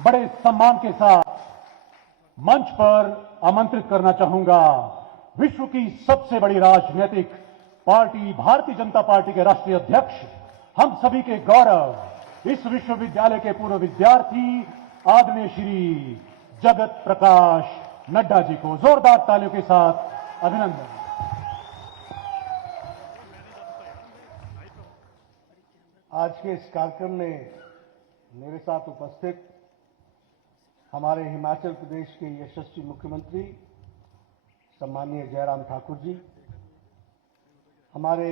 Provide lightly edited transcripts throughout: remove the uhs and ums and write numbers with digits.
बड़े सम्मान के साथ मंच पर आमंत्रित करना चाहूंगा विश्व की सबसे बड़ी राजनीतिक पार्टी भारतीय जनता पार्टी के राष्ट्रीय अध्यक्ष, हम सभी के गौरव, इस विश्वविद्यालय के पूर्व विद्यार्थी आदरणीय श्री जगत प्रकाश नड्डा जी को जोरदार तालियों के साथ अभिनंदन। आज के इस कार्यक्रम में मेरे साथ उपस्थित हमारे हिमाचल प्रदेश के यशस्वी मुख्यमंत्री सम्माननीय जयराम ठाकुर जी, हमारे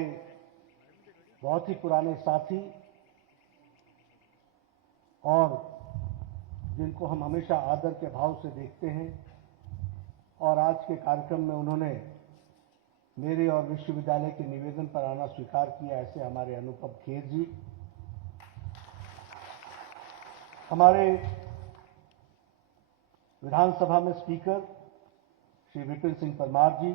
बहुत ही पुराने साथी और जिनको हम हमेशा आदर के भाव से देखते हैं और आज के कार्यक्रम में उन्होंने मेरे और विश्वविद्यालय के निवेदन पर आना स्वीकार किया, ऐसे हमारे अनुपम खेर जी, हमारे विधानसभा में स्पीकर श्री विपिन सिंह परमार जी,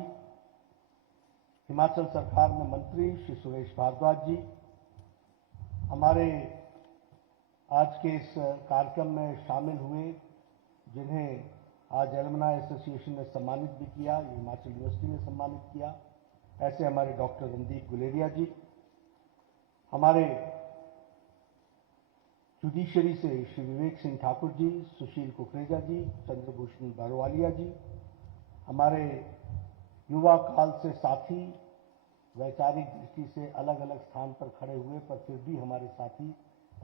हिमाचल सरकार में मंत्री श्री सुरेश भारद्वाज जी, हमारे आज के इस कार्यक्रम में शामिल हुए जिन्हें आज एलुमनाई एसोसिएशन ने सम्मानित भी किया, हिमाचल यूनिवर्सिटी ने सम्मानित किया, ऐसे हमारे डॉक्टर रणदीप गुलेरिया जी, हमारे जुडिशरी से श्री विवेक सिंह ठाकुर जी, सुशील कुकरेजा जी, चंद्रभूषण बरवालिया जी, हमारे युवा काल से साथी, वैचारिक दृष्टि से अलग अलग स्थान पर खड़े हुए पर फिर भी हमारे साथी,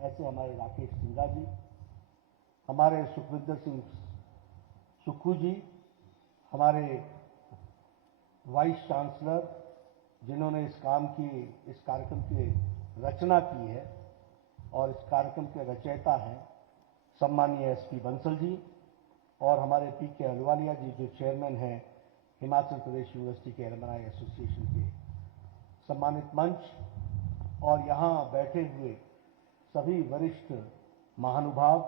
ऐसे हमारे राकेश सिंघा जी, हमारे सुखविंदर सिंह सुक्खू जी, हमारे वाइस चांसलर जिन्होंने इस कार्यक्रम की रचना की है और इस कार्यक्रम के रचयिता हैं सम्माननीय एसपी बंसल जी, और हमारे पीके अहलुवालिया जी जो चेयरमैन हैं हिमाचल प्रदेश यूनिवर्सिटी के एलुमनाई एसोसिएशन के सम्मानित मंच, और यहाँ बैठे हुए सभी वरिष्ठ महानुभाव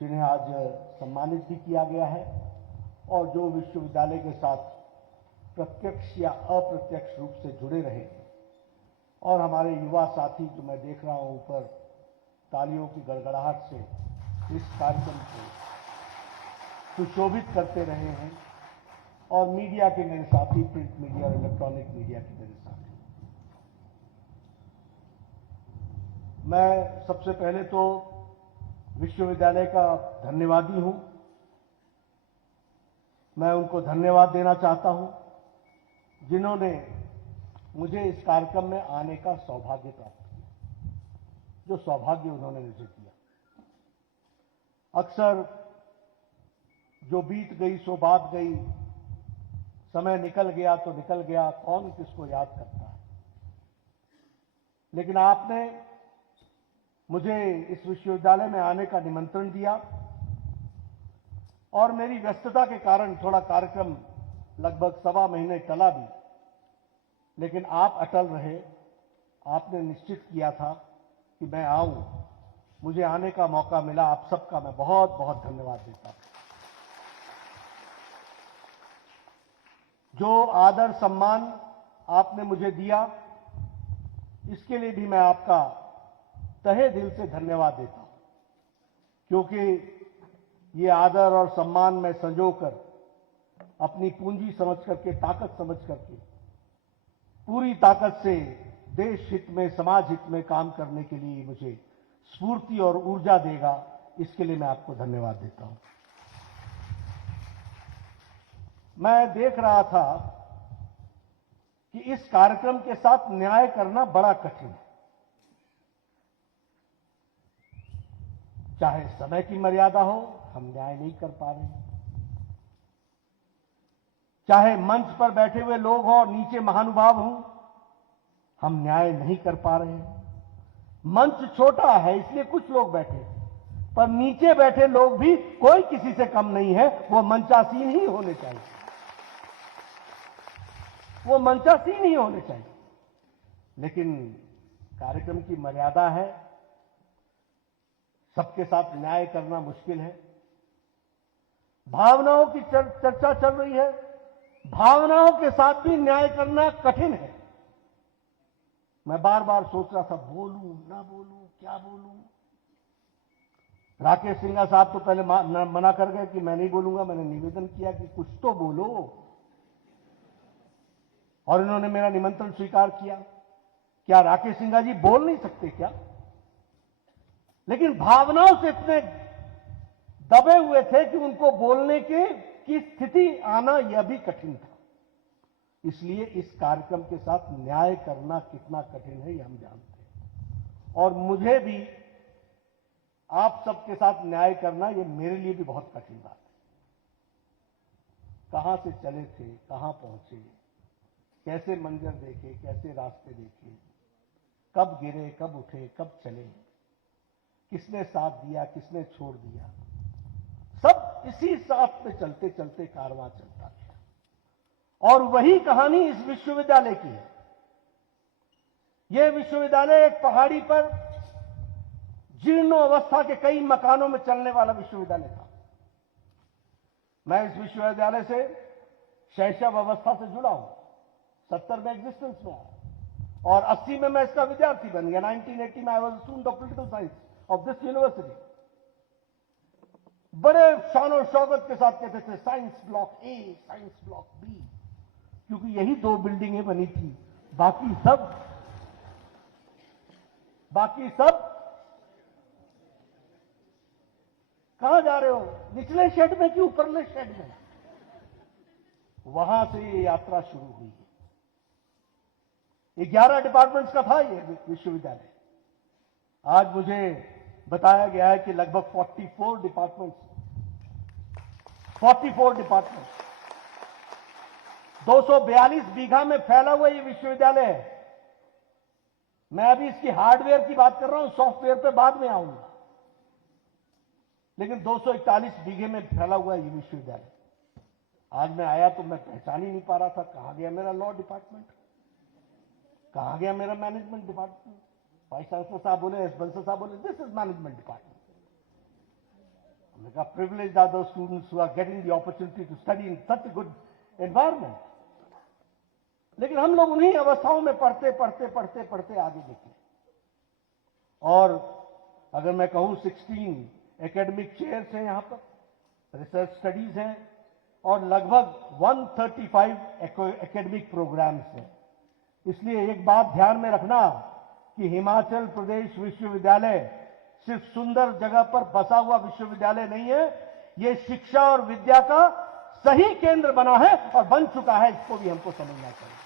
जिन्हें आज सम्मानित भी किया गया है और जो विश्वविद्यालय के साथ प्रत्यक्ष या अप्रत्यक्ष रूप से जुड़े रहे, और हमारे युवा साथी जो मैं देख रहा हूं ऊपर तालियों की गड़गड़ाहट से इस कार्यक्रम को सुशोभित करते रहे हैं, और मीडिया के मेरे साथी, प्रिंट मीडिया और इलेक्ट्रॉनिक मीडिया के मेरे साथी, मैं सबसे पहले तो विश्वविद्यालय का धन्यवादी हूं। मैं उनको धन्यवाद देना चाहता हूं जिन्होंने मुझे इस कार्यक्रम में आने का सौभाग्य प्राप्त किया, जो सौभाग्य उन्होंने मुझे दिया। अक्सर जो बीत गई सो बात गई, समय निकल गया तो निकल गया, कौन किसको याद करता है, लेकिन आपने मुझे इस विश्वविद्यालय में आने का निमंत्रण दिया और मेरी व्यस्तता के कारण थोड़ा कार्यक्रम लगभग सवा महीने टला भी, लेकिन आप अटल रहे। आपने निश्चित किया था कि मैं आऊं, मुझे आने का मौका मिला। आप सबका मैं बहुत बहुत धन्यवाद देता हूं। जो आदर सम्मान आपने मुझे दिया, इसके लिए भी मैं आपका तहे दिल से धन्यवाद देता हूं, क्योंकि ये आदर और सम्मान मैं संजोकर अपनी पूंजी समझ करके, ताकत समझ करके, पूरी ताकत से देश हित में, समाज हित में काम करने के लिए मुझे स्फूर्ति और ऊर्जा देगा, इसके लिए मैं आपको धन्यवाद देता हूं। मैं देख रहा था कि इस कार्यक्रम के साथ न्याय करना बड़ा कठिन है। चाहे समय की मर्यादा हो, हम न्याय नहीं कर पा रहे, चाहे मंच पर बैठे हुए लोग हों और नीचे महानुभाव हों, हम न्याय नहीं कर पा रहे हैं। मंच छोटा है इसलिए कुछ लोग बैठे, पर नीचे बैठे लोग भी कोई किसी से कम नहीं है, वो मंचासीन ही होने चाहिए, वो मंचासीन ही होने चाहिए। लेकिन कार्यक्रम की मर्यादा है, सबके साथ न्याय करना मुश्किल है। भावनाओं की चर्चा चल रही है, भावनाओं के साथ भी न्याय करना कठिन है। मैं बार बार सोच रहा था, बोलूं ना बोलूं, क्या बोलूं। राकेश सिंघा साहब तो पहले मना कर गए कि मैं नहीं बोलूंगा। मैंने निवेदन किया कि कुछ तो बोलो, और इन्होंने मेरा निमंत्रण स्वीकार किया। क्या राकेश सिंघा जी बोल नहीं सकते क्या? लेकिन भावनाओं से इतने दबे हुए थे कि उनको बोलने की स्थिति आना यह भी कठिन था। इसलिए इस कार्यक्रम के साथ न्याय करना कितना कठिन है यह हम जानते हैं, और मुझे भी आप सबके साथ न्याय करना यह मेरे लिए भी बहुत कठिन बात है। कहां से चले थे, कहां पहुंचे, कैसे मंजर देखे, कैसे रास्ते देखे, कब गिरे, कब उठे, कब चले, किसने साथ दिया, किसने छोड़ दिया, सब इसी साथ में चलते चलते कारवां चलता गया। और वही कहानी इस विश्वविद्यालय की है। यह विश्वविद्यालय एक पहाड़ी पर जीर्ण अवस्था के कई मकानों में चलने वाला विश्वविद्यालय था। मैं इस विश्वविद्यालय से शैशव अवस्था से जुड़ा हूं। 70 में एग्जिस्टेंस में आया और 80 में मैं इसका विद्यार्थी बन गया। 1980 में I was student of political science of this university. बड़े शान और शौकत के साथ कहते थे science block A, science block B, क्योंकि यही 2 बिल्डिंगें बनी थी। बाकी सब कहां जा रहे हो, निचले शेड में कि ऊपरले शेड में? वहां से ये यात्रा शुरू हुई है। 11 डिपार्टमेंट्स का था ये विश्वविद्यालय। आज मुझे बताया गया है कि लगभग 44 डिपार्टमेंट्स 242 बीघा में फैला हुआ ये विश्वविद्यालय है। मैं अभी इसकी हार्डवेयर की बात कर रहा हूं, सॉफ्टवेयर पे बाद में आऊंगा। लेकिन 241 बीघे में फैला हुआ है ये विश्वविद्यालय। आज मैं आया तो मैं पहचान ही नहीं पा रहा था, कहां गया मेरा लॉ डिपार्टमेंट, कहां गया मेरा मैनेजमेंट डिपार्टमेंट। वाइस चांसलर साहब बोले, एस बंसल साहब बोले, दिस इज मैनेजमेंट डिपार्टमेंट। हमने कहा privileged are those students who are getting the opportunity to study in such a good environment. लेकिन हम लोग उन्हीं अवस्थाओं में पढ़ते आगे निकले। और अगर मैं कहूं 16 एकेडमिक चेयर्स हैं यहां पर, रिसर्च स्टडीज हैं, और लगभग 135 एकेडमिक प्रोग्राम्स हैं। इसलिए एक बात ध्यान में रखना कि हिमाचल प्रदेश विश्वविद्यालय सिर्फ सुंदर जगह पर बसा हुआ विश्वविद्यालय नहीं है, यह शिक्षा और विद्या का सही केंद्र बना है और बन चुका है। इसको भी हमको समझना चाहिए।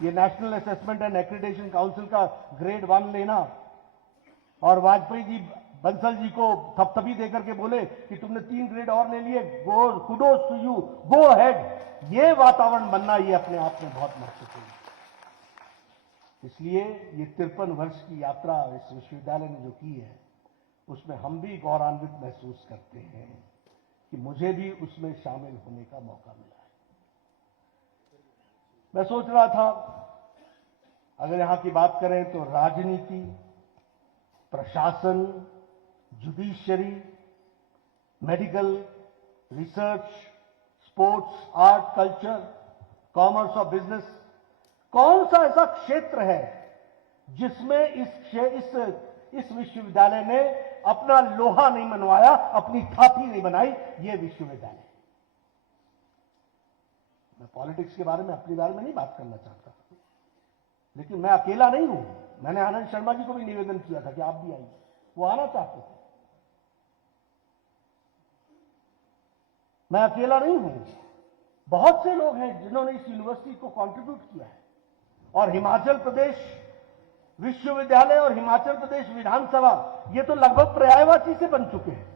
ये national assessment and accreditation council का ग्रेड 1 लेना और वाजपेयी जी बंसल जी को थपथपी देकर के बोले कि तुमने 3 ग्रेड और ले लिए, go kudos to you, go ahead, ये वातावरण बनना ये अपने आप में बहुत महत्वपूर्ण है। इसलिए ये 53 वर्ष की यात्रा इस विश्वविद्यालय ने जो की है, उसमें हम भी गौरवान्वित महसूस करते हैं कि मुझे भी उसमें शामिल होने का मौका मिला है। मैं सोच रहा था, अगर यहां की बात करें तो राजनीति, प्रशासन, judiciary, medical, research, sports, art, culture, commerce और बिजनेस, कौन सा ऐसा क्षेत्र है जिसमें इस विश्वविद्यालय ने अपना लोहा नहीं मनवाया, अपनी थापी नहीं बनाई? ये विश्वविद्यालय। मैं पॉलिटिक्स के बारे में, अपने बारे में नहीं बात करना चाहता, लेकिन मैं अकेला नहीं हूं। मैंने आनंद शर्मा जी को भी निवेदन किया था कि आप भी आइए, वो आना चाहते थे। मैं अकेला नहीं हूं, बहुत से लोग हैं जिन्होंने इस यूनिवर्सिटी को कंट्रीब्यूट किया है। और हिमाचल प्रदेश विश्वविद्यालय और हिमाचल प्रदेश विधानसभा, ये तो लगभग पर्यायवाची से बन चुके हैं।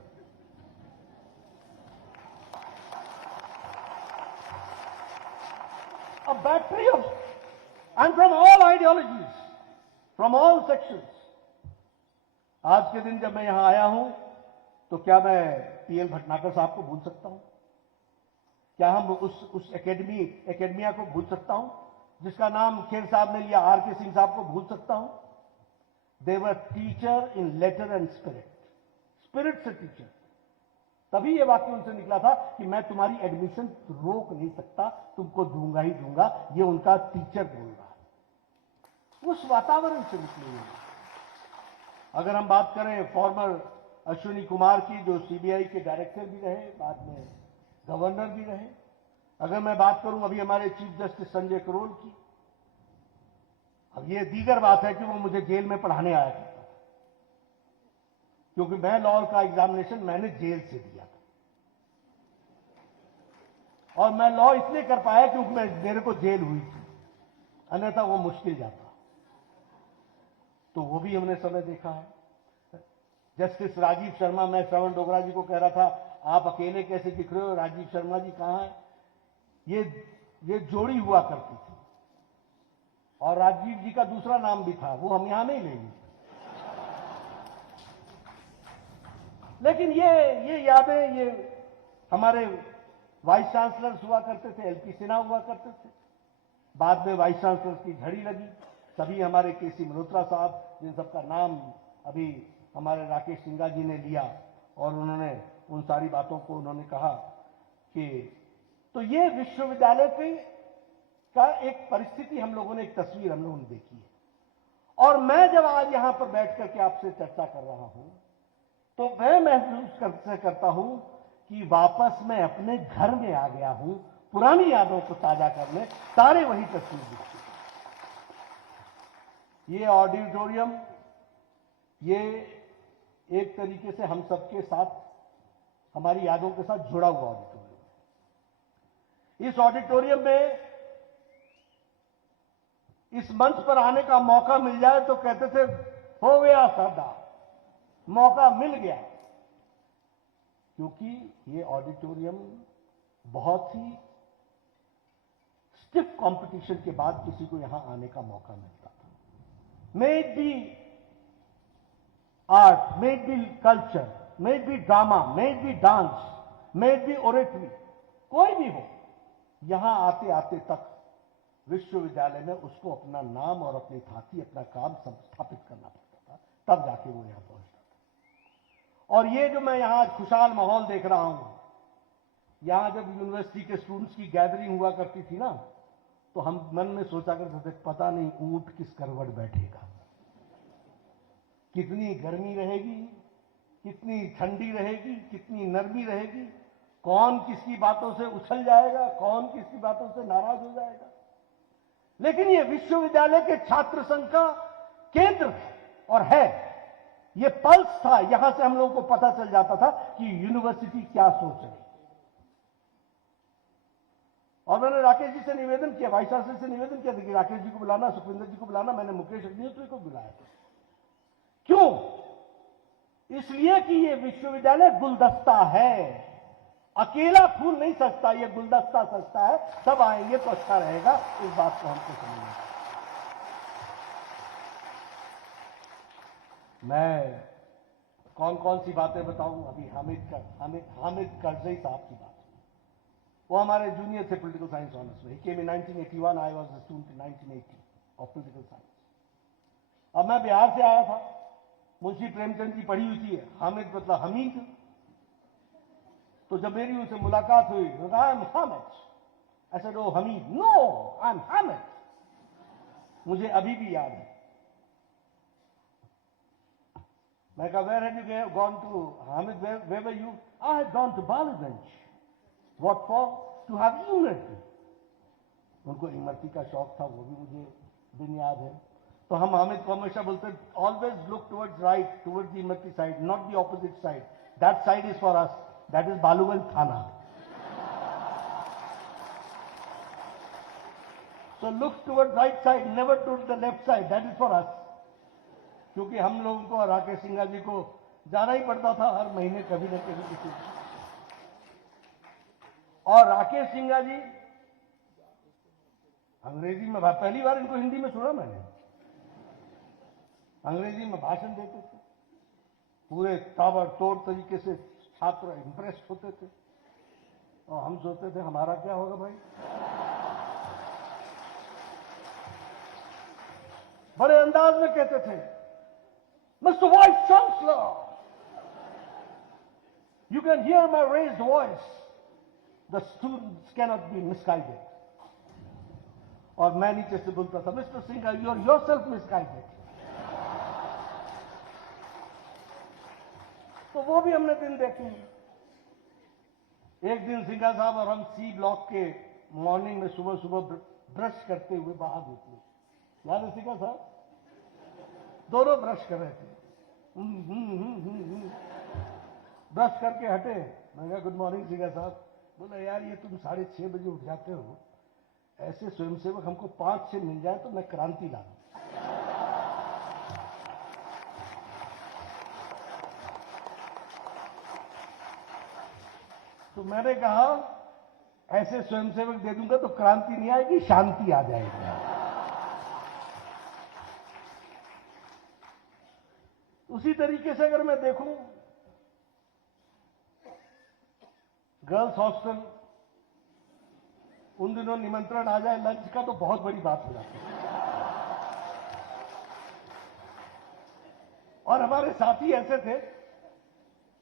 A battery of, and from all ideologies, from all sections. आज के दिन जब मैं यहां आया हूं तो क्या मैं पीएल भटनागर साहब को भूल सकता हूं? क्या हम उस एकेडमिया को भूल सकता हूं जिसका नाम खेर साहब ने लिया? आर.के. सिंह साहब को भूल सकता हूं? They were teacher in letter and spirit, spirit से टीचर। तभी ये वाक्य उनसे निकला था कि मैं तुम्हारी एडमिशन रोक नहीं सकता, तुमको दूंगा ही दूंगा। ये उनका टीचर बोल रहा है, उस वातावरण से निकले हुए। अगर हम बात करें फॉर्मर अश्विनी कुमार की, जो सीबीआई के डायरेक्टर भी रहे, बाद में गवर्नर भी रहे। अगर मैं बात करूं अभी हमारे चीफ जस्टिस संजय करोल की, अब ये दीगर बात है कि वो मुझे जेल में पढ़ाने आया करता था, क्योंकि मैं लॉ का एग्जामिनेशन मैंने जेल से दिया था, और मैं लॉ इसलिए कर पाया क्योंकि मेरे को जेल हुई थी, अन्यथा वो मुश्किल जाता। तो वो भी हमने समय देखा है। जस्टिस राजीव शर्मा, मैं श्रवण डोगरा जी को कह रहा था, आप अकेले कैसे दिख रहे हो, राजीव शर्मा जी कहां है? ये जोड़ी हुआ करती थी, और राजीव जी का दूसरा नाम भी था, वो हम यहां नहीं लेंगे। लेकिन ये यादें, ये हमारे वाइस चांसलर्स हुआ करते थे, एलपी सिन्हा हुआ करते थे, बाद में वाइस चांसलर्स की झड़ी लगी, तभी हमारे केसी मल्होत्रा साहब, जिन सबका नाम अभी हमारे राकेश सिंघा जी ने लिया, और उन्होंने उन सारी बातों को उन्होंने कहा कि, तो ये विश्वविद्यालय की का एक परिस्थिति हम लोगों ने, एक तस्वीर हम लोगों ने देखी है। और मैं जब आज यहां पर बैठ करके आपसे चर्चा कर रहा हूं, तो मैं महसूस करता हूं कि वापस मैं अपने घर में आ गया हूं, पुरानी यादों को ताजा करने, सारे वही तस्वीर दिखती है। ये ऑडिटोरियम, ये एक तरीके से हम सबके साथ, हमारी यादों के साथ जुड़ा हुआ ऑडिटोरियम है। इस ऑडिटोरियम में इस मंच पर आने का मौका मिल जाए तो कहते थे हो गया सरदार, मौका मिल गया, क्योंकि ये ऑडिटोरियम बहुत ही स्टिफ कंपटीशन के बाद किसी को यहां आने का मौका मिलता था। May it be art, may it be culture, may it be drama, may it be dance, may it be oratory, कोई भी हो, यहां आते आते तक विश्वविद्यालय में उसको अपना नाम और अपनी थाती, अपना काम स्थापित करना पड़ता था, तब जाके वो यहां पहुंचता था। और ये जो मैं यहां आज खुशहाल माहौल देख रहा हूं, यहां जब यूनिवर्सिटी के स्टूडेंट्स की गैदरिंग हुआ करती थी ना, तो हम मन में सोचा करते थे, पता नहीं ऊंट किस करवट बैठेगा, कितनी गर्मी रहेगी, कितनी ठंडी रहेगी, कितनी नरमी रहेगी, कौन किसकी बातों से उछल जाएगा, कौन किसकी बातों से नाराज हो जाएगा। लेकिन ये विश्वविद्यालय के छात्र संघ का केंद्र और है, ये पल्स था, यहां से हम लोगों को पता चल जाता था कि यूनिवर्सिटी क्या सोच रही। और मैंने राकेश जी से निवेदन किया, वाइस चांसलर से निवेदन किया था कि राकेश जी को बुलाना, सुखविंदर जी को बुलाना, मैंने मुकेश अग्निहोत्री को बुलाया था। क्यों? इसलिए कि ये विश्वविद्यालय गुलदस्ता है, अकेला फूल नहीं सजता, ये गुलदस्ता सजता है, सब आएंगे तो अच्छा रहेगा, इस बात को हमको समझना। मैं कौन कौन सी बातें बताऊं, अभी हामिद करजई साहब की बात, वो हमारे जूनियर थे पॉलिटिकल साइंस ऑनर्स में, ही केम इन 1981, I was the student in 1980 of political science. अब मैं बिहार से आया था, मुंशी प्रेमचंद जी पढ़ी हुई थी, हामिद मतलब हमीद। तो जब मेरी उनसे मुलाकात हुई, I am Hamid, I said O Hamid, no I am Hamid. मुझे अभी भी याद है, मैं कहा where have you gone to, Hamid where were you? I had gone to Ballygunge. What for? To have imarti. उनको इमरती का शौक था, वो भी मुझे दिन याद है। तो हम हामिद को हमेशा बोलते, always look towards right, towards the Imarti side, not the opposite side, that side is for us, that is Baluganj thana. So look towards right side, never towards the left side, that is for us. क्योंकि हम लोगों को, राकेश सिंघा जी को जाना ही पड़ता था हर महीने कभी न कभी किसी। और राकेश सिंघा जी अंग्रेजी में, पहली बार इनको हिंदी में सुना मैंने, अंग्रेजी में भाषण देते थे, पूरे ताबड़तोड़ तरीके से छात्र इंप्रेस होते थे, और हम सोचते थे हमारा क्या होगा भाई। बड़े अंदाज में कहते थे, mister vice chancellor, you can hear my raised voice, the students cannot be misguided. और मैं नीचे से बोलता था, mister Singha, you are yourself misguided. तो वो भी हमने दिन देखे हैं। एक दिन सिंघा साहब और हम सी ब्लॉक के मॉर्निंग में सुबह सुबह ब्रश करते हुए बाहर निकले। याद है सिंघा साहब? दोनों ब्रश कर रहे थे। ब्रश करके हटे। मैंने कहा गुड मॉर्निंग सिंघा साहब। बोला यार ये तुम 6:30 बजे उठ जाते हो, ऐसे स्वयंसेवक हमको 5 से मिल जाए तो मैं क्रांति ला दूं। तो मैंने कहा ऐसे स्वयंसेवक दे दूंगा तो क्रांति नहीं आएगी, शांति आ जाएगी। उसी तरीके से अगर मैं देखूं, गर्ल्स हॉस्टल, उन दिनों निमंत्रण आ जाए लंच का तो बहुत बड़ी बात हो जाती है। और हमारे साथी ऐसे थे,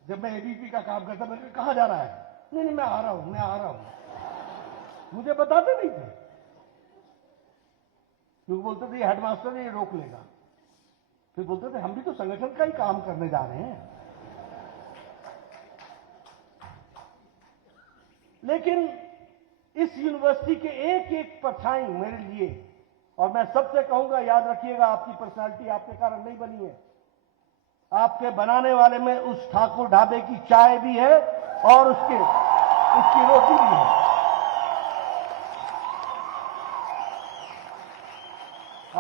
जब मैं एबीपी का काम करता, मैंने कहा कहां जा रहा है? नहीं नहीं मैं आ रहा हूं। मुझे बताते नहीं थे, क्योंकि बोलते थे हेडमास्टर ये रोक लेगा। फिर बोलते थे हम भी तो संगठन का ही काम करने जा रहे हैं। लेकिन इस यूनिवर्सिटी के एक एक परछाई मेरे लिए, और मैं सबसे कहूंगा याद रखिएगा, आपकी पर्सनालिटी आपके कारण नहीं बनी है, आपके बनाने वाले में उस ठाकुर ढाबे की चाय भी है और उसकी रोटी भी है।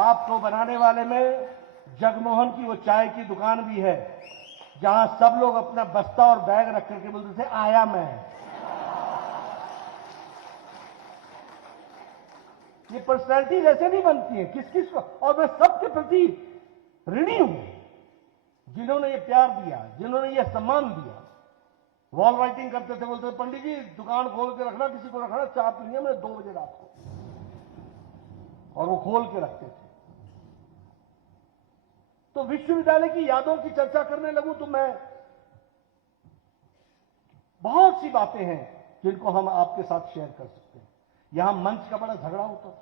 आपको बनाने वाले में जगमोहन की वो चाय की दुकान भी है, जहां सब लोग अपना बस्ता और बैग रख करके बोलते थे आया मैं। ये पर्सनैलिटीज ऐसे नहीं बनती है किस किस को, और मैं सबके प्रति ऋणी हूं जिन्होंने ये प्यार दिया, जिन्होंने ये सम्मान दिया। वॉल राइटिंग करते थे, बोलते थे पंडित जी दुकान खोल के रखना, किसी को रखना, चाय पीनी है मैं 2 बजे रात को, और वो खोल के रखते थे। तो विश्वविद्यालय की यादों की चर्चा करने लगूं तो मैं, बहुत सी बातें हैं जिनको हम आपके साथ शेयर कर सकते हैं। यहां मंच का बड़ा झगड़ा होता था,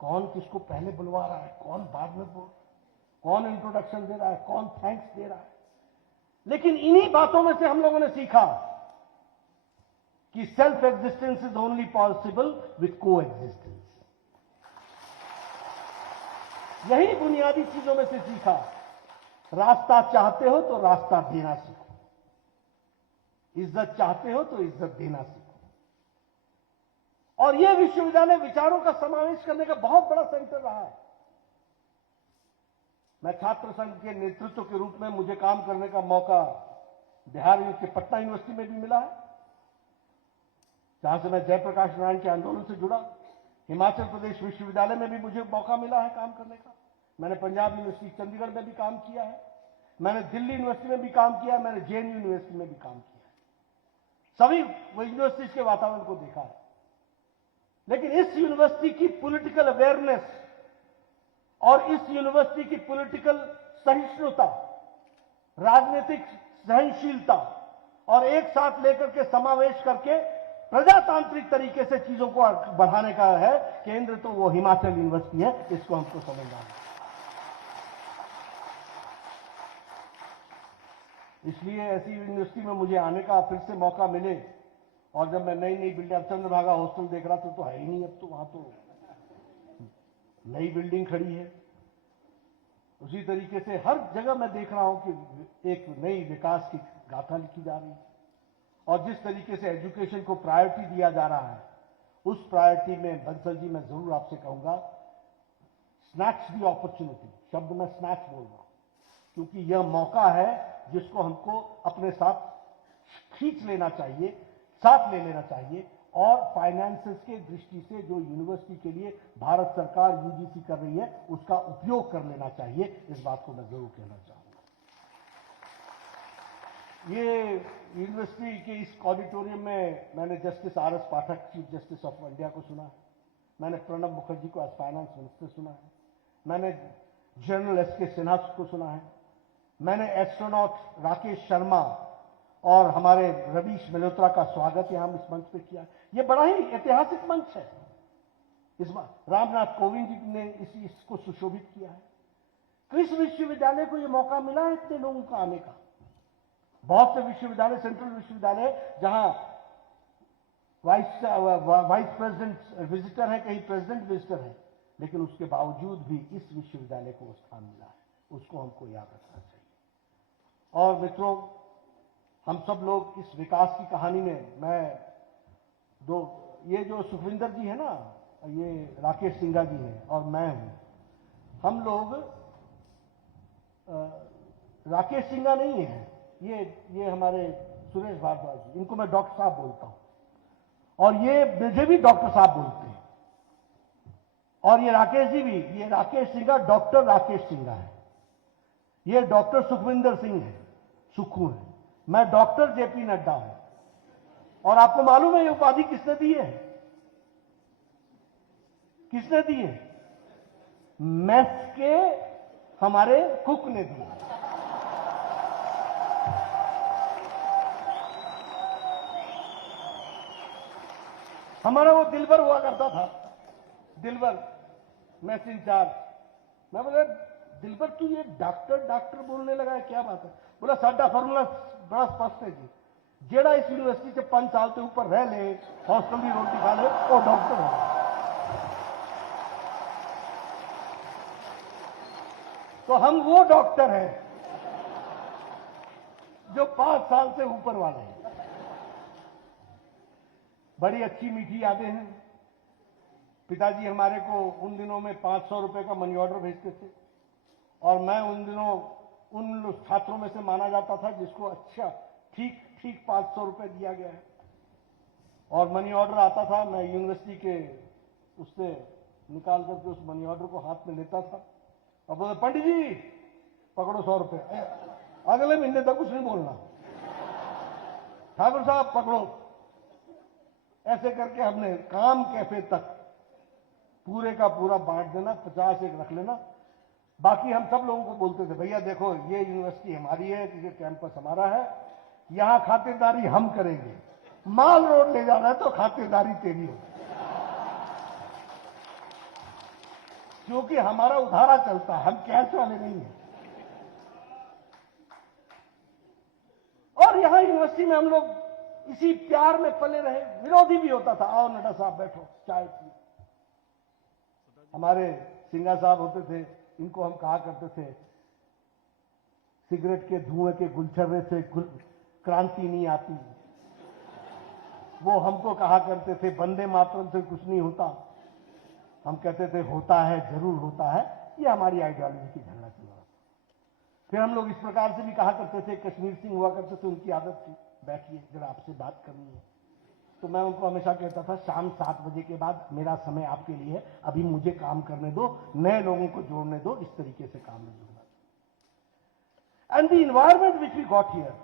कौन किसको पहले बुलवा रहा है, कौन बाद में बोल, कौन इंट्रोडक्शन दे रहा है, कौन थैंक्स दे रहा है। लेकिन इन्हीं बातों में से हम लोगों ने सीखा कि self existence is only possible with को एग्जिस्टेंस। यही बुनियादी चीजों में से सीखा। रास्ता चाहते हो तो रास्ता देना सीखो, इज्जत चाहते हो तो इज्जत देना सीखो। और यह विश्वविद्यालय विचारों का समावेश करने का बहुत बड़ा सेंटर रहा है। मैं छात्र संघ के नेतृत्व के रूप में मुझे काम करने का मौका बिहार के पटना यूनिवर्सिटी में भी मिला है, जहां से मैं जयप्रकाश नारायण के आंदोलन से जुड़ा। हिमाचल प्रदेश विश्वविद्यालय में भी मुझे मौका मिला है काम करने का। मैंने पंजाब यूनिवर्सिटी चंडीगढ़ में भी काम किया है, मैंने दिल्ली यूनिवर्सिटी में भी काम किया, मैंने जेएनयू यूनिवर्सिटी में भी काम किया है। सभी यूनिवर्सिटीज के वातावरण को देखा है। लेकिन इस यूनिवर्सिटी की पॉलिटिकल अवेयरनेस और इस यूनिवर्सिटी की पॉलिटिकल सहिष्णुता, राजनीतिक सहनशीलता और एक साथ लेकर के समावेश करके प्रजातांत्रिक तरीके से चीजों को बढ़ाने का है केंद्र, तो वो हिमाचल यूनिवर्सिटी है। इसको हमको समझना है। इसलिए ऐसी यूनिवर्सिटी में मुझे आने का फिर से मौका मिले, और जब मैं नई नई बिल्डिंग, चंद्रभागा हॉस्टल देख रहा था तो है ही नहीं, अब तो वहां तो नई बिल्डिंग खड़ी है। उसी तरीके से हर जगह मैं देख रहा हूं कि एक नई विकास की गाथा लिखी जा रही है, और जिस तरीके से एजुकेशन को प्रायोरिटी दिया जा रहा है, उस प्रायोरिटी में बंसल जी मैं जरूर आपसे कहूंगा, स्नैच दी अपॉर्चुनिटी, शब्द में स्नैच बोल रहा हूं, क्योंकि यह मौका है जिसको हमको अपने साथ खींच लेना चाहिए, साथ ले लेना चाहिए। और फाइनेंसेस के दृष्टि से जो यूनिवर्सिटी के लिए भारत सरकार यूजीसी कर रही है, उसका उपयोग कर लेना चाहिए। इस बात को मैं जरूर कहना चाहूंगा। ये यूनिवर्सिटी के इस ऑडिटोरियम में मैंने justice R S Pathak, chief justice of India को सुना है, मैंने प्रणब मुखर्जी को एज फाइनेंस मिनिस्टर सुना है, मैंने जनरल एसके सिन्हा को सुना है, मैंने एस्ट्रोनॉट राकेश शर्मा और हमारे रवीश मल्होत्रा का स्वागत यहां इस मंच पे किया। यह बड़ा ही ऐतिहासिक मंच है। इस बार रामनाथ कोविंद जी ने इसको सुशोभित किया है। तो इस विश्वविद्यालय को यह मौका मिला है इतने लोगों का आने का। बहुत से विश्वविद्यालय, सेंट्रल विश्वविद्यालय, जहां वाइस प्रेसिडेंट विजिटर है, कहीं प्रेसिडेंट विजिटर है, लेकिन उसके बावजूद भी इस विश्वविद्यालय को स्थान मिला है, उसको हमको याद रखना चाहिए। और मित्रों, हम सब लोग इस विकास की कहानी में, ये जो सुखविंदर जी है ना, ये राकेश सिंघा जी हैं और मैं हूं, हम लोग राकेश सिंघा नहीं है, ये हमारे सुरेश भारद्वाज जी, इनको मैं डॉक्टर साहब बोलता हूं, और ये मुझे भी डॉक्टर साहब बोलते हैं, और ये राकेश जी भी, ये राकेश सिंघा डॉक्टर राकेश सिंघा है, ये डॉक्टर सुखविंदर सिंह है, सुखू है, मैं डॉक्टर जेपी नड्डा हूं। और आपको मालूम है ये उपाधि किसने दी है? किसने दी है? मेस के हमारे कुक ने दी है। हमारा वो दिलबर हुआ करता था, दिलबर मेस इंचार्ज। मैं बोला, दिलबर तू ये डॉक्टर डॉक्टर बोलने लगा है, क्या बात है? बोला, साडा फॉर्मूला बड़ा स्पष्ट है जी, जेड़ा इस यूनिवर्सिटी से 5 साल के ऊपर रह ले, हॉस्टल की रोटी खा ले, वो डॉक्टर है। तो हम वो डॉक्टर हैं जो 5 साल से ऊपर वाले हैं। बड़ी अच्छी मीठी यादें हैं। पिताजी हमारे को उन दिनों में 500 रुपए का मनी ऑर्डर भेजते थे, और मैं उन दिनों उन छात्रों में से माना जाता था जिसको अच्छा ठीक 500 रुपए दिया गया है। और मनी ऑर्डर आता था, मैं यूनिवर्सिटी के उससे निकाल करके उस मनी ऑर्डर को हाथ में लेता था और बोलते, पंडित जी पकड़ो 100 रुपए, अगले महीने तक कुछ नहीं बोलना, ठाकुर साहब पकड़ो। ऐसे करके हमने काम कैफे तक पूरे का पूरा बांट देना, 50 एक रख लेना। बाकी हम सब लोगों को बोलते थे, भैया देखो ये यूनिवर्सिटी हमारी है, ये कैंपस हमारा है, यहां खातिरदारी हम करेंगे, माल रोड ले जाना है तो खातिरदारी तेरी होगी, क्योंकि हमारा उधारा चलता है, हम कैश वाले नहीं हैं। और यहां यूनिवर्सिटी में हम लोग इसी प्यार में पले रहे। विरोधी भी होता था, आओ नड्डा साहब बैठो चाय पिए। हमारे सिंघा साहब होते थे, इनको हम कहा करते थे, सिगरेट के धुएं के गुलछर्रे से क्रांति नहीं आती। वो हमको कहा करते थे, वंदे मातरम से कुछ नहीं होता। हम कहते थे, होता है, जरूर होता है। ये हमारी आइडियोलॉजी की झगड़ा चल रहा था। फिर हम लोग इस प्रकार से भी कहा करते थे, कश्मीर सिंह हुआ करते थे, उनकी आदत थी, बैठिए जरा आपसे बात करनी है। तो मैं उनको हमेशा कहता था, शाम 7 बजे के बाद मेरा समय आपके लिए है, अभी मुझे काम करने दो, नए लोगों को जोड़ने दो, इस तरीके से काम नहीं होगा। And the environment which we got here.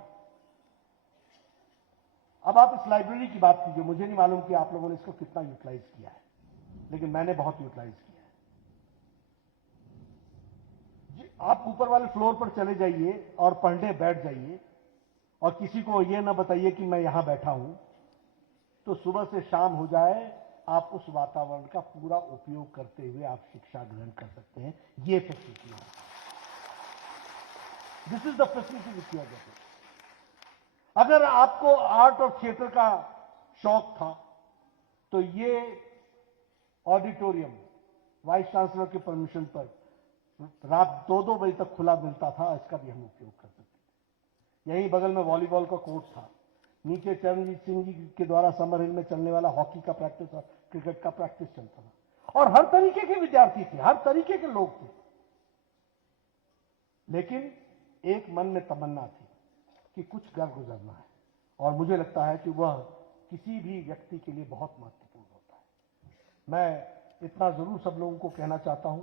अब आप इस लाइब्रेरी की बात कीजिए, मुझे नहीं मालूम कि आप लोगों ने इसको कितना यूटिलाइज किया है, लेकिन मैंने बहुत यूटिलाइज किया है। आप ऊपर वाले फ्लोर पर चले जाइए और पढ़ने बैठ जाइए, और किसी को यह ना बताइए कि मैं यहां बैठा हूं, तो सुबह से शाम हो जाए, आप उस वातावरण का पूरा उपयोग करते हुए आप शिक्षा ग्रहण कर सकते हैं। ये फैसिलिटी है, this is the facility which you are getting. अगर आपको आर्ट और थिएटर का शौक था, तो ये ऑडिटोरियम वाइस चांसलर के परमिशन पर रात 2-2 बजे तक खुला मिलता था, इसका भी हम उपयोग कर सकते थे। यहीं बगल में वॉलीबॉल का कोर्ट था, नीचे चरणजीत सिंह जी के द्वारा समर हिल में चलने वाला हॉकी का प्रैक्टिस और क्रिकेट का प्रैक्टिस चलता था, और हर तरीके के विद्यार्थी थे, हर तरीके के लोग थे। लेकिन एक मन में तमन्ना थी कि कुछ कर गुजरना है, और मुझे लगता है कि वह किसी भी व्यक्ति के लिए बहुत महत्वपूर्ण होता है। मैं इतना जरूर सब लोगों को कहना चाहता हूं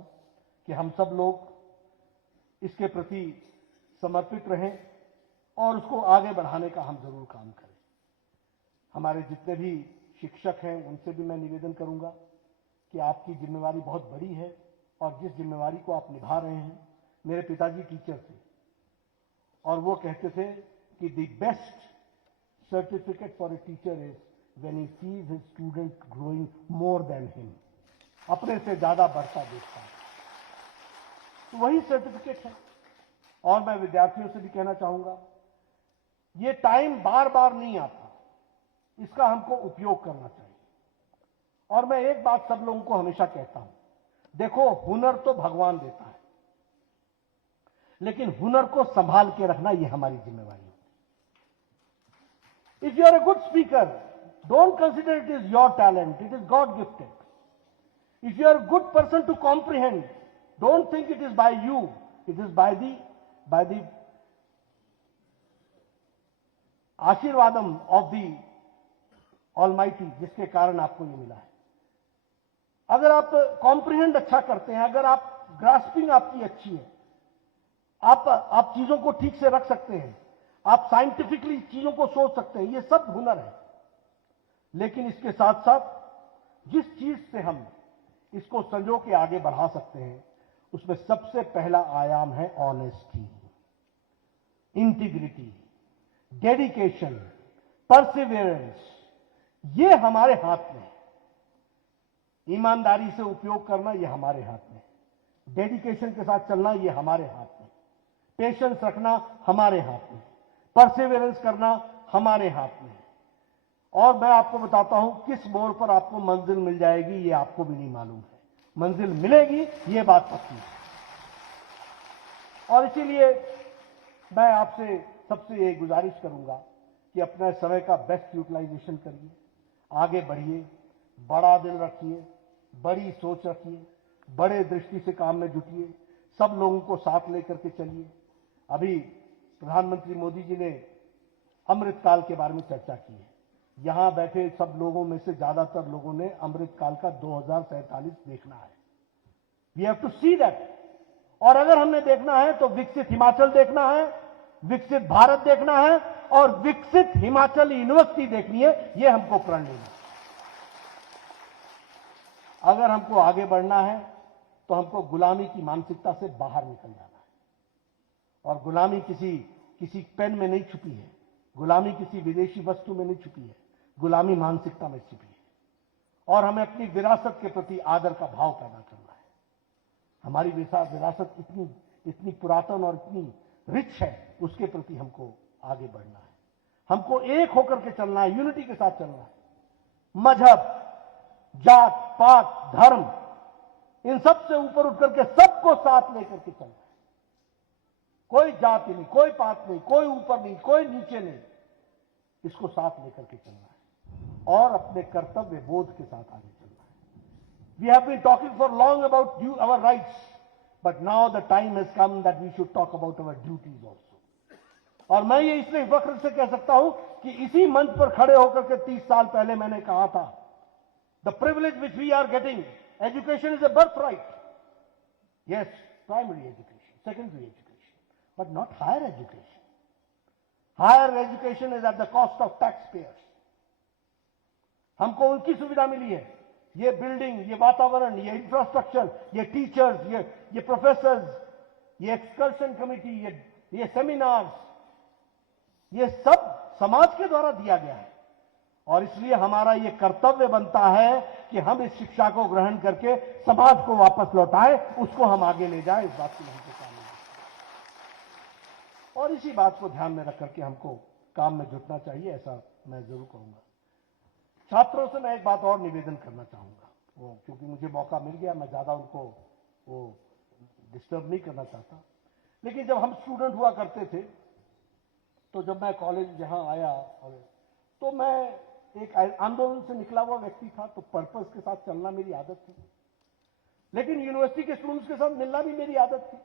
कि हम सब लोग इसके प्रति समर्पित रहें और उसको आगे बढ़ाने का हम जरूर काम करें। हमारे जितने भी शिक्षक हैं, उनसे भी मैं निवेदन करूंगा कि आपकी जिम्मेवारी बहुत बड़ी है, और जिस जिम्मेवारी को आप निभा रहे हैं, मेरे पिताजी टीचर थे, और वो कहते थे कि the best certificate for a teacher is when he sees his student growing more than him, अपने से ज्यादा बढ़ता देखता है, तो वही सर्टिफिकेट है। और मैं विद्यार्थियों से भी कहना चाहूंगा ये टाइम बार बार नहीं आता, इसका हमको उपयोग करना चाहिए। और मैं एक बात सब लोगों को हमेशा कहता हूं, देखो हुनर तो भगवान देता है, लेकिन हुनर को संभाल के रखना यह हमारी जिम्मेवारी है। If you are a good speaker, don't consider it is your talent, it is God gifted. If you are good person to comprehend, don't think it is by you, it is by the आशीर्वादम of the almighty, जिसके कारण आपको ये मिला है। अगर आप comprehend अच्छा करते हैं, अगर आप ग्रास्पिंग आपकी अच्छी है, आप चीजों को ठीक से रख सकते हैं, आप साइंटिफिकली चीजों को सोच सकते हैं, ये सब हुनर है। लेकिन इसके साथ साथ जिस चीज से हम इसको संजो के आगे बढ़ा सकते हैं, उसमें सबसे पहला आयाम है ऑनेस्टी, इंटीग्रिटी, डेडिकेशन, परसिवियरेंस। ये हमारे हाथ में है। ईमानदारी से उपयोग करना ये हमारे हाथ में, डेडिकेशन के साथ चलना ये हमारे हाथ में, पेशेंस रखना हमारे हाथ में, परसिवियरेंस करना हमारे हाथ में। और मैं आपको बताता हूं, किस मोड़ पर आपको मंजिल मिल जाएगी ये आपको भी नहीं मालूम है। मंजिल मिलेगी, ये बात पक्की है। और इसीलिए मैं आपसे सबसे ये गुजारिश करूंगा कि अपने समय का बेस्ट यूटिलाइजेशन करिए, आगे बढ़िए, बड़ा दिल रखिए, बड़ी सोच रखिए, बड़े दृष्टि से काम में जुटिए, सब लोगों को साथ लेकर के चलिए। अभी प्रधानमंत्री मोदी जी ने अमृतकाल के बारे में चर्चा की है। यहां बैठे सब लोगों में से ज्यादातर लोगों ने अमृतकाल का 2047 देखना है। We have to see that. और अगर हमने देखना है तो विकसित हिमाचल देखना है, विकसित भारत देखना है और विकसित हिमाचल यूनिवर्सिटी देखनी है। यह हमको प्रण लेना है। अगर हमको आगे बढ़ना है तो हमको गुलामी की मानसिकता से बाहर निकल जाना है। और गुलामी किसी पेन में नहीं छुपी है, गुलामी किसी विदेशी वस्तु में नहीं छुपी है, गुलामी मानसिकता में छुपी है। और हमें अपनी विरासत के प्रति आदर का भाव पैदा करना है। हमारी विरासत इतनी पुरातन और इतनी रिच है, उसके प्रति हमको आगे बढ़ना है। हमको एक होकर के चलना है, यूनिटी के साथ चलना है। मजहब, जात पात, धर्म, इन सब से ऊपर उठ करके सबको साथ लेकर के चलना है। कोई जाति नहीं, कोई पात नहीं, कोई ऊपर नहीं, कोई नीचे नहीं, इसको साथ लेकर के चलना है और अपने कर्तव्य बोध के साथ आगे चलना है। We have been talking for long about our rights, but now the time has come that we should talk about our duties also. और मैं ये इसलिए फख्र से कह सकता हूं कि इसी मंच पर खड़े होकर के 30 साल पहले मैंने कहा था, the privilege which we are getting, education is a birth right. Yes, primary education, secondary education, but not higher education. Higher education is at the cost of taxpayers. हमको उनकी सुविधा मिली है, ये बिल्डिंग, ये वातावरण, ये इंफ्रास्ट्रक्चर, ये टीचर्स, ये प्रोफेसर्स, ये एक्सकर्शन कमिटी, ये सेमिनार्स, ये सब समाज के द्वारा दिया गया है। और इसलिए हमारा ये कर्तव्य बनता है कि हम इस शिक्षा को ग्रहण करके समाज को वापस लौटाएं, उसको हम आगे ले जाएं। इस बात की हमको काम है और इसी बात को ध्यान में रख करके हमको काम में जुटना चाहिए, ऐसा मैं जरूर कहूंगा। छात्रों से मैं एक बात और निवेदन करना चाहूंगा, वो क्योंकि मुझे मौका मिल गया, मैं ज्यादा उनको वो डिस्टर्ब नहीं करना चाहता। लेकिन जब हम स्टूडेंट हुआ करते थे, तो जब मैं कॉलेज यहां आया तो मैं एक आंदोलन से निकला हुआ व्यक्ति था, तो पर्पस के साथ चलना मेरी आदत थी। लेकिन यूनिवर्सिटी के स्टूडेंट्स के साथ मिलना भी मेरी आदत थी।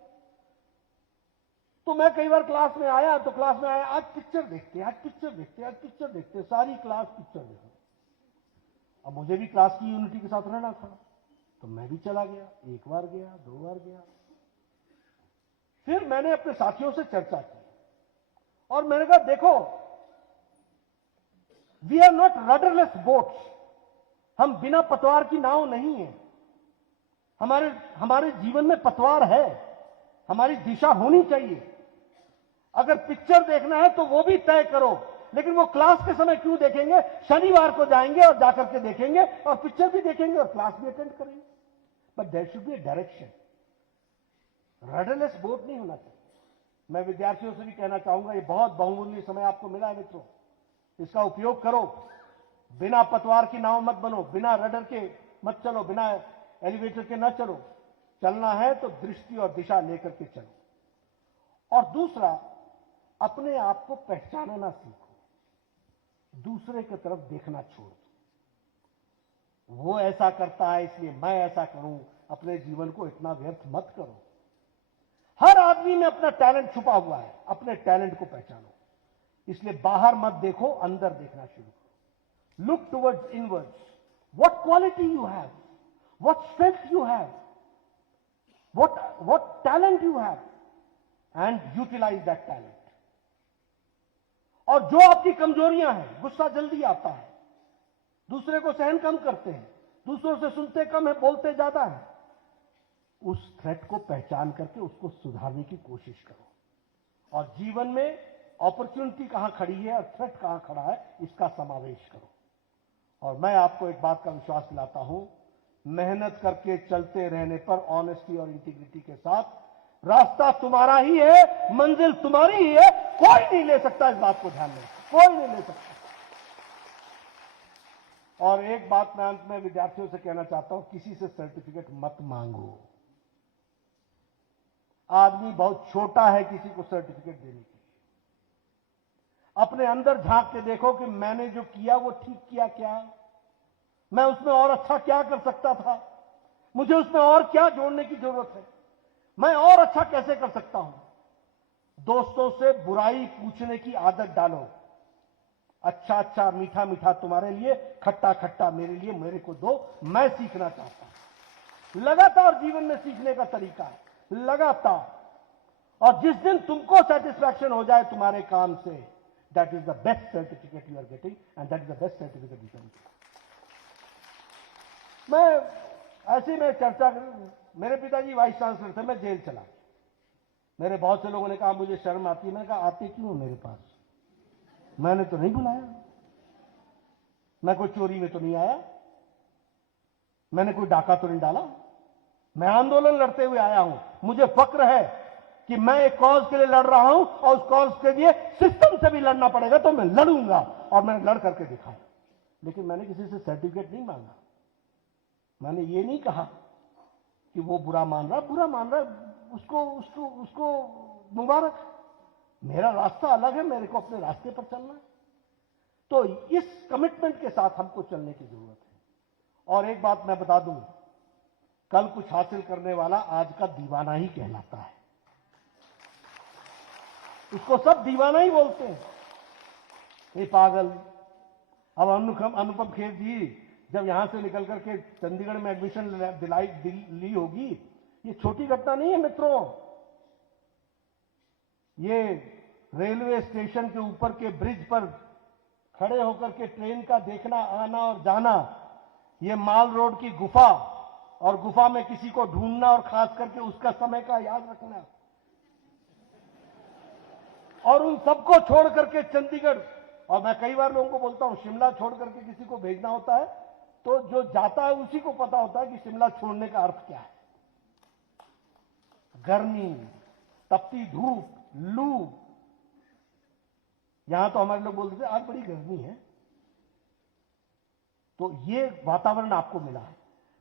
तो मैं कई बार क्लास में आया, आज पिक्चर देखते, आज पिक्चर देखते, आज पिक्चर देखते, सारी क्लास पिक्चर देखते। अब मुझे भी क्लास की यूनिटी के साथ रहना था, तो मैं भी चला गया। एक बार गया, 2 बार गया। फिर मैंने अपने साथियों से चर्चा की और मैंने कहा, देखो, we are not rudderless boats. हम बिना पतवार की नाव नहीं है। हमारे जीवन में पतवार है, हमारी दिशा होनी चाहिए। अगर पिक्चर देखना है तो वो भी तय करो, लेकिन वो क्लास के समय क्यों देखेंगे? शनिवार को जाएंगे और जाकर के देखेंगे और पिक्चर भी देखेंगे और क्लास भी अटेंड करेंगे। But there should be a direction. Rudderless boat नहीं होना चाहिए। मैं विद्यार्थियों से भी कहना चाहूंगा, ये बहुत बहुमूल्य समय आपको मिला है मित्रों, इसका उपयोग करो। बिना पतवार की नाव मत बनो, बिना रडर के मत चलो, बिना एलिवेटर के न चलो। चलना है तो दृष्टि और दिशा लेकर के चलो। और दूसरा, अपने आप को पहचानना सीखो, दूसरे की तरफ देखना छोड़ दो। वो ऐसा करता है इसलिए मैं ऐसा करूं, अपने जीवन को इतना व्यर्थ मत करो। हर आदमी में अपना टैलेंट छुपा हुआ है, अपने टैलेंट को पहचानो। इसलिए बाहर मत देखो, अंदर देखना शुरू करो। Look towards inwards, what quality you have, what strength you have, what talent you have, and utilize that talent. और जो आपकी कमजोरियां हैं, गुस्सा जल्दी आता है, दूसरे को सहन कम करते हैं, दूसरों से सुनते कम है, बोलते ज्यादा है, उस थ्रेट को पहचान करके उसको सुधारने की कोशिश करो। और जीवन में अपॉर्चुनिटी कहां खड़ी है और थ्रेट कहां खड़ा है, इसका समावेश करो। और मैं आपको एक बात का विश्वास दिलाता हूं, मेहनत करके चलते रहने पर, ऑनेस्टी और इंटीग्रिटी के साथ, रास्ता तुम्हारा ही है, मंजिल तुम्हारी ही है, कोई नहीं ले सकता। इस बात को ध्यान में, कोई नहीं ले सकता। और एक बात मैं अंत में विद्यार्थियों से कहना चाहता हूं, किसी से सर्टिफिकेट मत मांगो। आदमी बहुत छोटा है किसी को सर्टिफिकेट देने के लिए। अपने अंदर झांक के देखो कि मैंने जो किया वो ठीक किया क्या, मैं उसमें और अच्छा क्या कर सकता था, मुझे उसमें और क्या जोड़ने की जरूरत है, मैं और अच्छा कैसे कर सकता हूं। दोस्तों से बुराई पूछने की आदत डालो। अच्छा अच्छा, मीठा मीठा तुम्हारे लिए, खट्टा खट्टा मेरे लिए, मेरे को दो, मैं सीखना चाहता हूं। लगातार जीवन में सीखने का तरीका है, लगातार। और जिस दिन तुमको सेटिस्फैक्शन हो जाए तुम्हारे काम से, that is the best certificate you are getting, and that is the best certificate you can get. मैं ऐसी में चर्चा करूं, मेरे पिताजी वाइस चांसलर थे, मैं जेल चला। मेरे बहुत से लोगों ने कहा मुझे शर्म आती है। मैंने कहा आते क्यों मेरे पास, मैंने तो नहीं बुलाया, मैं कोई चोरी में तो नहीं आया, मैंने कोई डाका तो नहीं डाला, मैं आंदोलन लड़ते हुए आया हूं। मुझे फक्र है कि मैं एक कॉज के लिए लड़ रहा हूं, और उस कॉज के लिए सिस्टम से भी लड़ना पड़ेगा तो मैं लड़ूंगा, और मैंने लड़ करके दिखाया। लेकिन मैंने किसी से सर्टिफिकेट नहीं मांगा। मैंने ये नहीं कहा कि वो बुरा मान रहा, उसको उसको उसको मुबारक। मेरा रास्ता अलग है, मेरे को अपने रास्ते पर चलना है। तो इस कमिटमेंट के साथ हमको चलने की जरूरत है। और एक बात मैं बता दूं, कल कुछ हासिल करने वाला आज का दीवाना ही कहलाता है। उसको सब दीवाना ही बोलते हैं, ये पागल। अब अनुपम खेर जी जब यहां से निकल करके चंडीगढ़ में एडमिशन ली होगी, ये छोटी घटना नहीं है मित्रों। ये रेलवे स्टेशन के ऊपर के ब्रिज पर खड़े होकर के ट्रेन का देखना, आना और जाना, ये माल रोड की गुफा, और गुफा में किसी को ढूंढना, और खास करके उसका समय का याद रखना, और उन सबको छोड़ करके चंडीगढ़। और मैं कई बार लोगों को बोलता हूं, शिमला छोड़ करके किसी को भेजना होता है तो जो जाता है उसी को पता होता है कि शिमला छोड़ने का अर्थ क्या है। गर्मी, तपती धूप, लू, यहां तो हमारे लोग बोलते थे आज बड़ी गर्मी है। तो ये वातावरण आपको मिला है।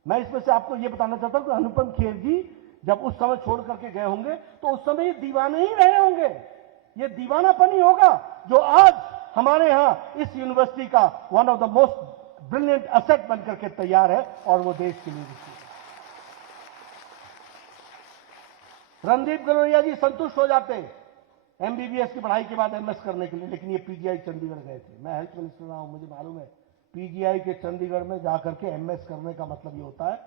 मैं इसमें से आपको ये बताना चाहता हूं कि अनुपम खेर जी जब उस समय छोड़ करके गए होंगे तो उस समय ये दीवाने ही रहे होंगे। ये दीवानापन ही होगा जो आज हमारे यहां इस यूनिवर्सिटी का one of the most brilliant asset बनकर के तैयार है, और वो देश के लिए भी। रणदीप गुलेरिया जी संतुष्ट हो जाते एमबीबीएस की पढ़ाई के बाद एमएस करने के लिए, लेकिन ये पीजीआई चंडीगढ़ गए थे। मैं हेल्थ मिनिस्टर रहा हूं, मुझे मालूम है पीजीआई के चंडीगढ़ में जाकर के एमएस करने का मतलब ये होता है,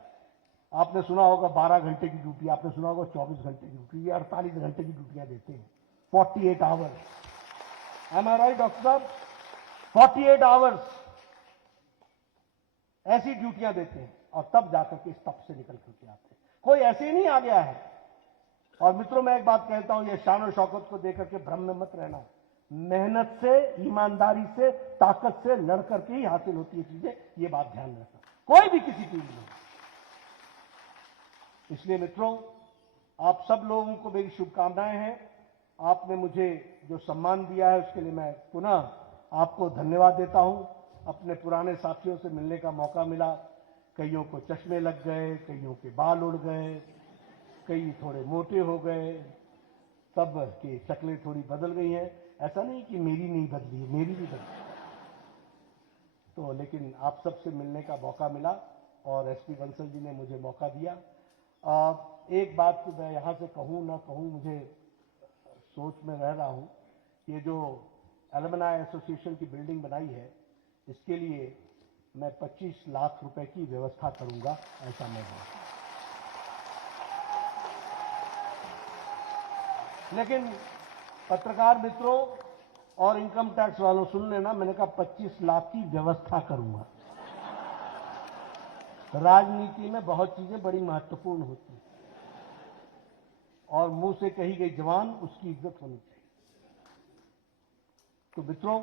आपने सुना होगा 12 घंटे की ड्यूटी, आपने सुना होगा 24 घंटे की ड्यूटी, ये 48 घंटे की ड्यूटियां देते हैं, 48 आवर्स। एम आई राइट डॉक्टर साहब? 48 आवर्स ऐसी ड्यूटियां देते हैं, और तब जाकर के इस तप से निकल करके आते हैं। कोई ऐसे ही नहीं आ गया है। और मित्रों मैं एक बात कहता हूं, ये शान और शौकत को देकर के भ्रम में मत रहना। मेहनत से, ईमानदारी से, ताकत से लड़ करके ही हासिल होती है चीजें, ये बात ध्यान रखना, कोई भी किसी फील्ड में। इसलिए मित्रों आप सब लोगों को मेरी शुभकामनाएं हैं। आपने मुझे जो सम्मान दिया है उसके लिए मैं पुनः आपको धन्यवाद देता हूं। अपने पुराने साथियों से मिलने का मौका मिला। कईयों को चश्मे लग गए, कईयों के बाल उड़ गए, कई थोड़े मोटे हो गए, सब की शक्लें थोड़ी बदल गई हैं। ऐसा नहीं कि मेरी नहीं बदली, मेरी भी बदली। तो लेकिन आप सबसे मिलने का मौका मिला और एसपी बंसल जी ने मुझे मौका दिया। एक बात तो मैं यहां से कहूं ना कहूं, मुझे सोच में रह रहा हूं, ये जो एलुमनाई एसोसिएशन की बिल्डिंग बनाई है, इसके लिए मैं 25 लाख रुपए की व्यवस्था करूंगा, ऐसा मैं बोलता हूं। लेकिन पत्रकार मित्रों और इनकम टैक्स वालों, सुन लेना, मैंने कहा 25 लाख की व्यवस्था करूंगा। राजनीति में बहुत चीजें बड़ी महत्वपूर्ण होती हैं और मुंह से कही गई जबान, उसकी इज्जत होनी चाहिए। तो मित्रों,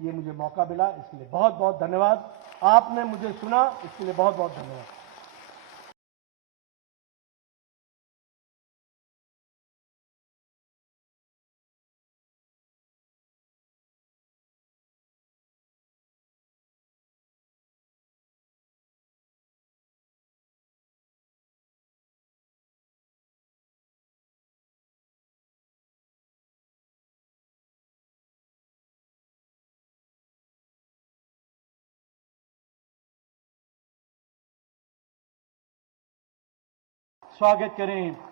ये मुझे मौका मिला, इसके लिए बहुत बहुत धन्यवाद। आपने मुझे सुना, इसके लिए बहुत बहुत धन्यवाद। स्वागत करें